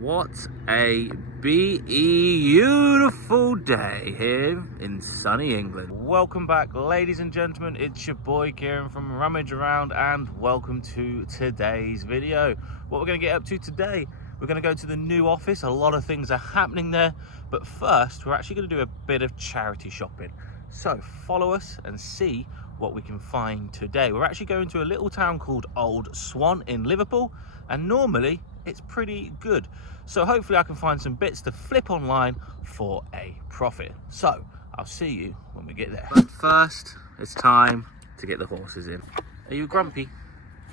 What a beautiful day here in sunny England. Welcome back, ladies and gentlemen. It's your boy Kieran from RummageAround, and welcome to today's video. What we're going to get up to today, we're going to go to the new office. A lot of things are happening there, but first we're actually going to do a bit of charity shopping. So follow us and see what we can find today. We're actually going to a little town called Old Swan in Liverpool, and normally it's pretty good. So hopefully I can find some bits to flip online for a profit. So I'll see you when we get there. But first, it's time to get the horses in. Are you grumpy?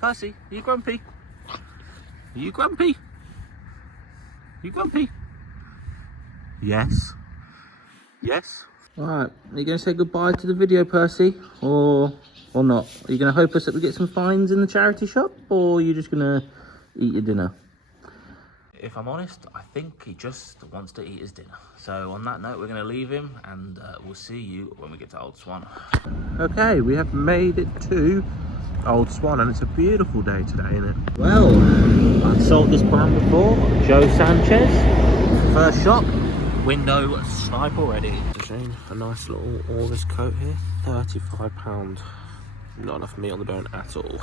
Percy, are you grumpy? Are you grumpy? Are you grumpy? Yes. Yes. All right, are you going to say goodbye to the video, Percy, or not? Are you going to hope us that we get some finds in the charity shop, or are you just going to eat your dinner? If I'm honest, I think he just wants to eat his dinner. So on that note, we're going to leave him, and we'll see you when we get to Old Swan. Okay, we have made it to Old Swan, and it's a beautiful day today, isn't it? Well, I've sold this brand before, Joe Sanchez. First shop, window snipe already. A nice little August coat here, £35. Not enough meat on the bone at all.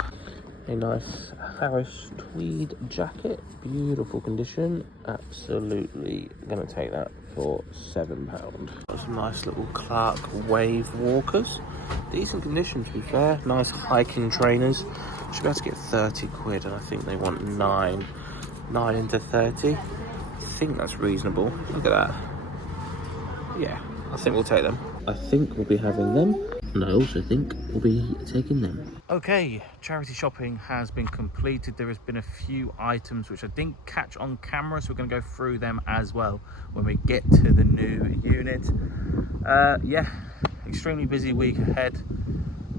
A nice Harris tweed jacket, beautiful condition. Absolutely gonna take that for £7. Got some nice little Clark Wave walkers, decent condition to be fair. Nice hiking trainers. Should be able to get 30 quid, and I think they want 9 into 30. I think that's reasonable. Look at that. Yeah, I think we'll take them. I think we'll be having them, and I also think we'll be taking them. Okay, charity shopping has been completed. There has been a few items which I didn't catch on camera, so we're going to go through them as well when we get to the new unit. Yeah, extremely busy week ahead,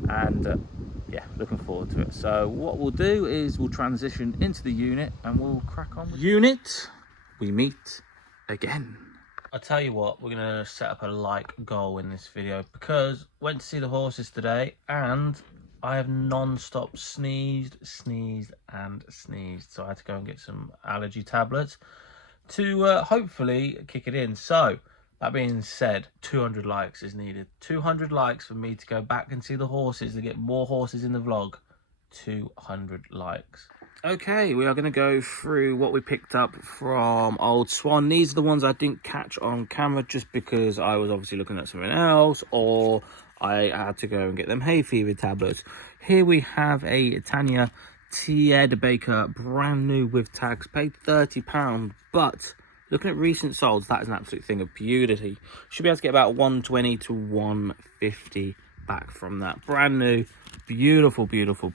and yeah, looking forward to it. So what we'll do is we'll transition into the unit and we'll crack on with unit. We meet again. I'll tell you what, we're going to set up a like goal in this video, because went to see the horses today and I have non-stop sneezed, and sneezed. So I had to go and get some allergy tablets to hopefully kick it in. So that being said, 200 likes is needed. 200 likes for me to go back and see the horses, to get more horses in the vlog. 200 likes. Okay, we are going to go through what we picked up from Old Swan. These are the ones I didn't catch on camera just because I was obviously looking at something else, or I had to go and get them hay fever tablets. Here we have a Tanya Tied Baker, brand new with tags, paid £30. But looking at recent solds, that is an absolute thing of beauty. Should be able to get about 120 to 150 back from that. Brand new, beautiful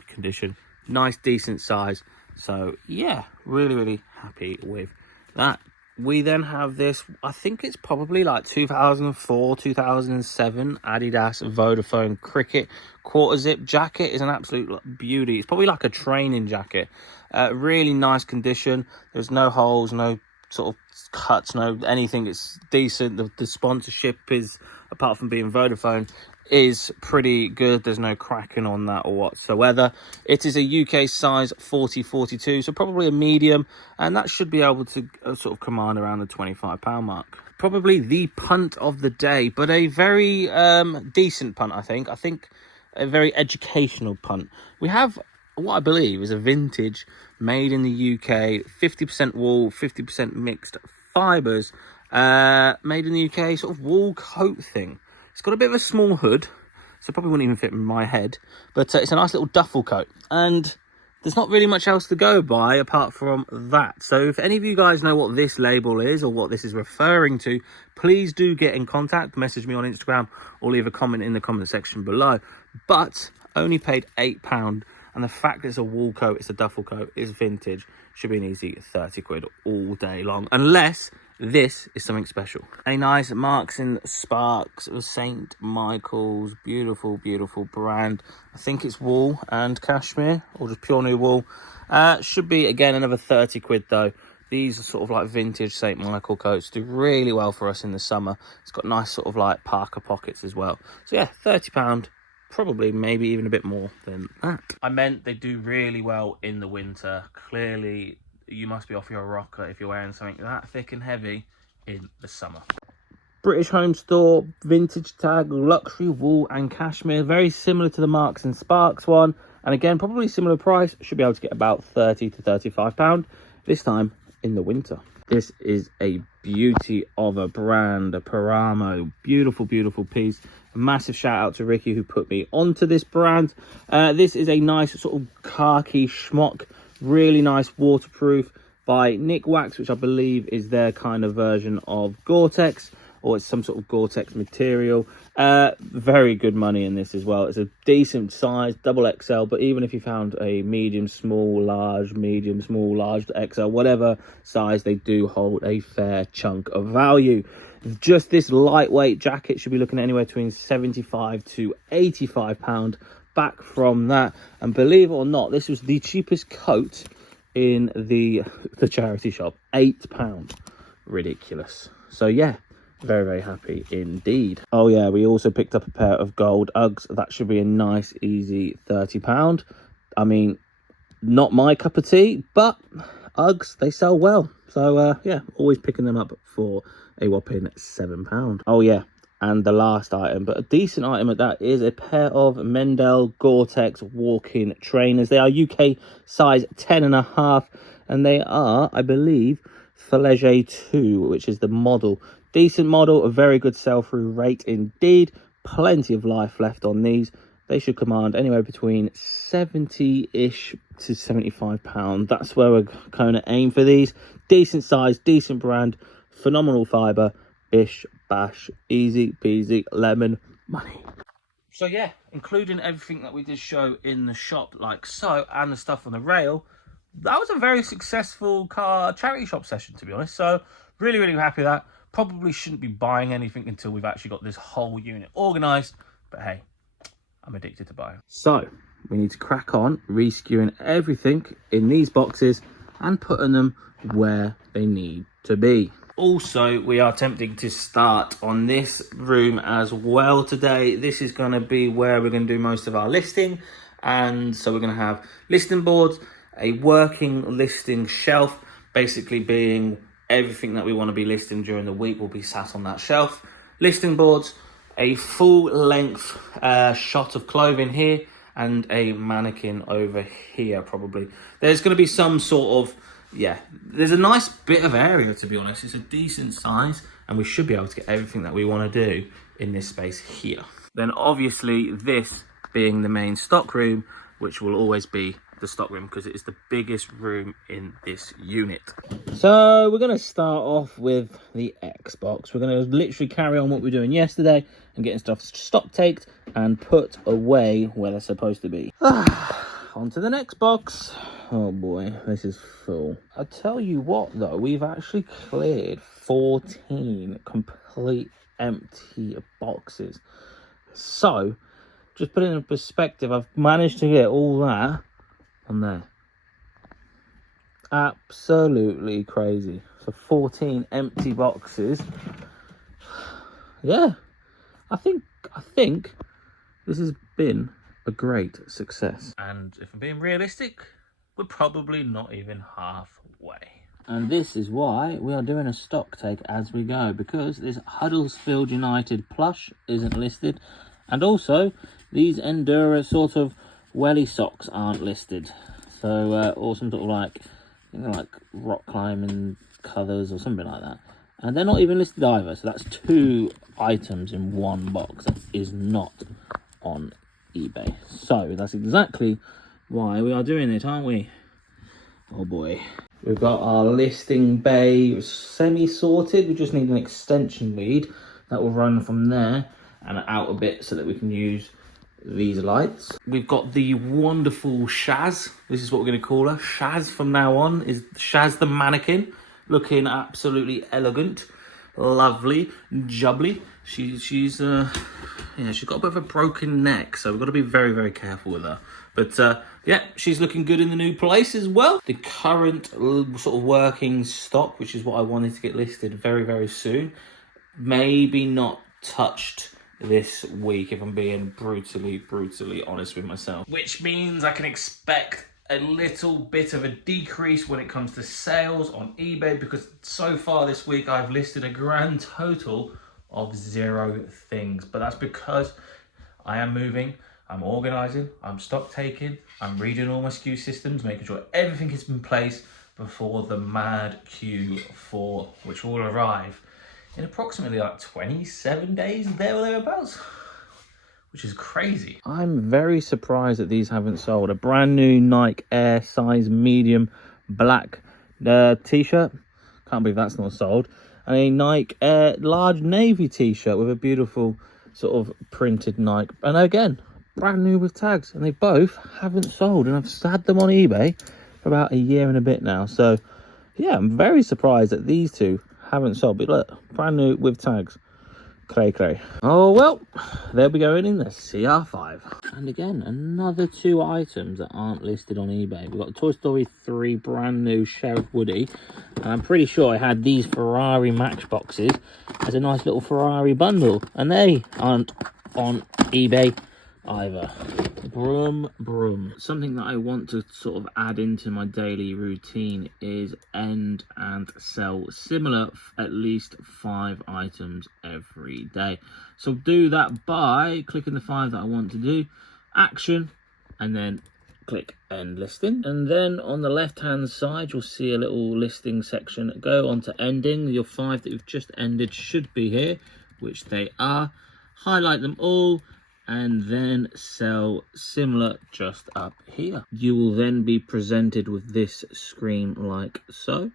condition, nice decent size. So yeah, really happy with that. We then have this, I think it's probably like 2004, 2007 Adidas Vodafone Cricket quarter zip jacket. Is an absolute beauty. It's probably like a training jacket. Really nice condition. There's no holes, no sort of cuts, no anything. It's decent. The sponsorship is, apart from being Vodafone, is pretty good. There's no cracking on that or whatsoever. It is a UK size 40-42, so probably a medium, and that should be able to sort of command around the £25 mark. Probably the punt of the day, but a very decent punt, I think a very educational punt. We have what I believe is a vintage, made in the UK, 50% wool, 50% mixed fibres, made in the UK, sort of wool coat thing. It's got a bit of a small hood, so it probably wouldn't even fit in my head, but it's a nice little duffel coat, and there's not really much else to go by apart from that. So if any of you guys know what this label is or what this is referring to, please do get in contact, message me on Instagram, or leave a comment in the comment section below. But only paid £8, and the fact that it's a wool coat, it's a duffel coat, it's vintage, should be an easy 30 quid all day long, unless this is something special. A nice Marks and Sparks of St. Michael's, beautiful brand. I think it's wool and cashmere, or just pure new wool. Should be, again, another 30 quid though. These are sort of like vintage St. Michael coats, do really well for us in the summer. It's got nice sort of like Parker pockets as well. So yeah, £30, probably maybe even a bit more than that. I meant they do really well in the winter. Clearly you must be off your rocker if you're wearing something that thick and heavy in the summer. British Home Store, vintage tag, luxury wool and cashmere, very similar to the Marks and Sparks one, and again probably similar price. Should be able to get about £30 to £35 this time in the winter. This is a beauty of a brand, a Paramo, beautiful piece. A massive shout out to Ricky who put me onto this brand. This is a nice sort of khaki schmuck, really nice waterproof by Nick Wax, which I believe is their kind of version of Gore-Tex, or it's some sort of Gore-Tex material. Very good money in this as well. It's a decent size, double XL, but even if you found a medium, small, large, medium, small, large, XL, whatever size, they do hold a fair chunk of value. Just this lightweight jacket should be looking at anywhere between £75 to £85 back from that. And believe it or not, this was the cheapest coat in the charity shop, £8. Ridiculous. So yeah, very happy indeed. Oh yeah, we also picked up a pair of gold Uggs. That should be a nice easy £30. I mean, not my cup of tea, but Uggs, they sell well. So yeah, always picking them up for a whopping £7. Oh yeah, and the last item, but a decent item at that, is a pair of Mendel Gore-Tex walk-in trainers. They are UK size 10.5, and they are, I believe, Flege 2, which is the model. Decent model, a very good sell-through rate indeed. Plenty of life left on these. They should command anywhere between 70-ish to £75. That's where we're kind of aim for these. Decent size, decent brand, phenomenal fibre, bish, bash, easy peasy, lemon, money. So yeah, including everything that we did show in the shop like so, and the stuff on the rail, that was a very successful car charity shop session, to be honest. So really happy with that. Probably shouldn't be buying anything until we've actually got this whole unit organised, but hey, I'm addicted to buying. So we need to crack on re-skewing everything in these boxes and putting them where they need to be. Also, we are attempting to start on this room as well today. This is going to be where we're going to do most of our listing, and so we're going to have listing boards, a working listing shelf, basically being everything that we want to be listing during the week will be sat on that shelf. Listing boards, a full length shot of clothing here, and a mannequin over here probably. There's going to be some sort of, yeah, there's a nice bit of area, to be honest. It's a decent size, and we should be able to get everything that we want to do in this space here. Then obviously this being the main stock room, which will always be the stock room because it is the biggest room in this unit. So we're going to start off with the Xbox. We're going to literally carry on what we were doing yesterday and getting stuff stock taked and put away where they're supposed to be. Onto the next box. Oh boy, this is full. I'll tell you what though, we've actually cleared 14 complete empty boxes. So just put it in perspective, I've managed to get all that on there. Absolutely crazy. So 14 empty boxes. Yeah, I think this has been a great success. And if I'm being realistic, we're probably not even halfway. And this is why we are doing a stock take as we go, because this Huddersfield United plush isn't listed, and also these Endura sort of welly socks aren't listed. So or some sort of like, you know, like rock climbing colours or something like that, and they're not even listed either. So that's 2 items in one box that is not on eBay. So that's exactly why we are doing it, aren't we? Oh boy, we've got our listing bay semi-sorted. We just need an extension lead that will run from there and out a bit so that we can use these lights. We've got the wonderful Shaz. This is what we're going to call her. Shaz from now on is Shaz the mannequin, looking absolutely elegant, lovely, jubbly. She's yeah, she's got a bit of a broken neck, so we've got to be very careful with her. But yeah, she's looking good in the new place as well. The current sort of working stock, which is what I wanted to get listed very soon, maybe not touched this week, if I'm being brutally honest with myself. Which means I can expect a little bit of a decrease when it comes to sales on eBay, because so far this week I've listed a grand total of 0 things. But that's because I am moving, I'm organising, I'm stock taking, I'm redoing all my SKU systems, making sure everything is in place before the mad Q4, which will arrive in approximately like 27 days, there or thereabouts, which is crazy. I'm very surprised that these haven't sold. A brand new Nike Air size medium black t-shirt. Can't believe that's not sold. And a Nike Air large navy t-shirt with a beautiful sort of printed Nike. And again, brand new with tags. And they both haven't sold. And I've had them on eBay for about a year and a bit now. So yeah, I'm very surprised that these two haven't sold. But look, brand new with tags. Cray cray. Oh well, they'll be going in the CR5. And again, another 2 items that aren't listed on eBay. We've got Toy Story 3 brand new Sheriff Woody. And I'm pretty sure I had these Ferrari Matchboxes as a nice little Ferrari bundle. And they aren't on eBay either. Brum brum. Something that I want to sort of add into my daily routine is end and sell similar at least 5 items every day. So do that by clicking the 5 that I want to do, action, and then click end listing. And then on the left hand side you'll see a little listing section. Go on to ending. Your 5 that you've just ended should be here, which they are. Highlight them all and then sell similar just up here. You will then be presented with this screen like so.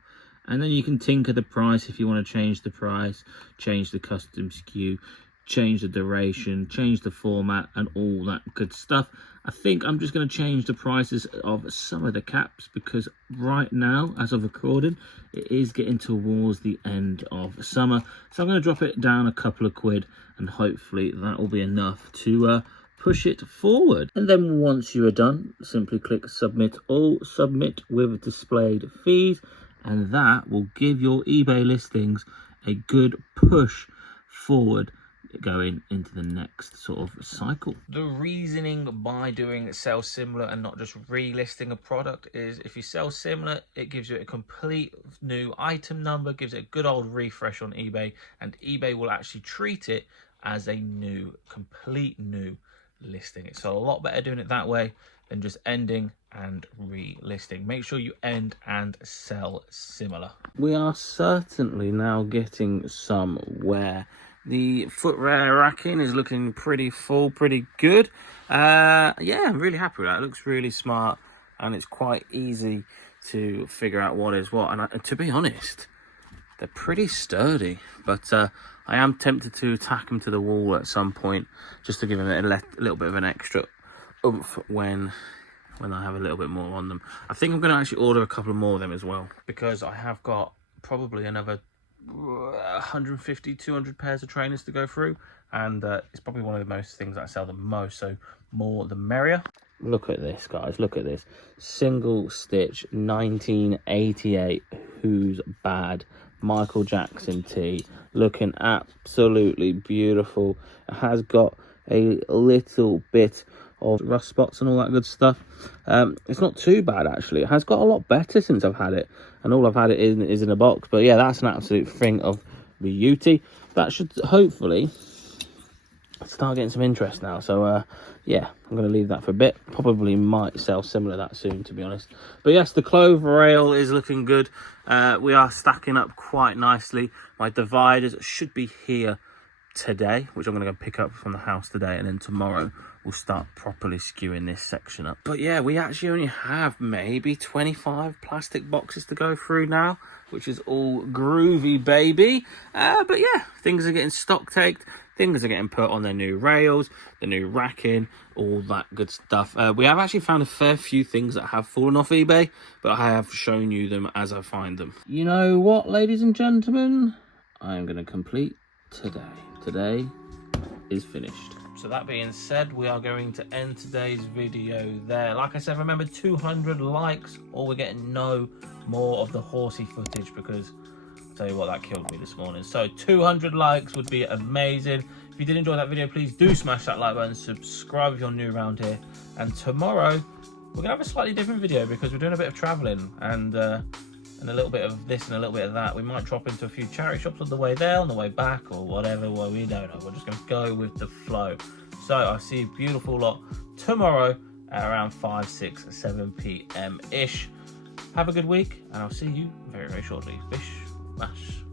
And then you can tinker the price if you want to change the price, change the custom SKU, change the duration, change the format and all that good stuff. I think I'm just going to change the prices of some of the caps because right now, as of recording, it is getting towards the end of summer. So I'm going to drop it down a couple of quid and hopefully that will be enough to push it forward. And then once you are done, simply click submit all, submit with displayed fees, and that will give your eBay listings a good push forward going into the next sort of cycle. The reasoning by doing sell similar and not just relisting a product is if you sell similar, it gives you a complete new item number, gives it a good old refresh on eBay, and eBay will actually treat it as a new, complete new listing. It's a lot better doing it that way than just ending and relisting. Make sure you end and sell similar. We are certainly now getting somewhere. The footwear racking is looking pretty full, pretty good. Yeah, I'm really happy with that. It looks really smart and it's quite easy to figure out what is what. And to be honest, they're pretty sturdy. But I am tempted to tack them to the wall at some point just to give them a little bit of an extra oomph when I have a little bit more on them. I think I'm going to actually order a couple more of them as well because I have got probably another 150 200 pairs of trainers to go through, and it's probably one of the most things that I sell the most, so more the merrier. Look at this, guys, look at this single stitch 1988 Who's Bad Michael Jackson tee, looking absolutely beautiful. It has got a little bit of rust spots and all that good stuff. It's not too bad actually. It has got a lot better since I've had it, and all I've had it is in a box. But yeah, that's an absolute thing of beauty. That should hopefully start getting some interest now. So yeah, I'm going to leave that for a bit. Probably might sell similar that soon, to be honest. But yes, the clover rail is looking good. We are stacking up quite nicely. My dividers should be here today, which I'm going to go pick up from the house today, and then tomorrow we'll start properly skewing this section up. But yeah, we actually only have maybe 25 plastic boxes to go through now, which is all groovy, baby. But yeah, things are getting stock taked, things are getting put on their new rails, the new racking, all that good stuff. We have actually found a fair few things that have fallen off eBay, but I have shown you them as I find them. You know what, ladies and gentlemen? I am going to complete today. Today is finished. So that being said, we are going to end today's video there. Like I said, remember 200 likes or we're getting no more of the horsey footage, because I'll tell you what, that killed me this morning. So 200 likes would be amazing. If you did enjoy that video, please do smash that like button, subscribe if you're new around here, and tomorrow we're gonna have a slightly different video because we're doing a bit of traveling and a little bit of this and a little bit of that. We might drop into a few charity shops on the way there, on the way back, or whatever. Well, we don't know. We're just gonna go with the flow. So I'll see you beautiful lot tomorrow at around 5, 6, 7 p.m. ish. Have a good week, and I'll see you very, very shortly. Bish, bash.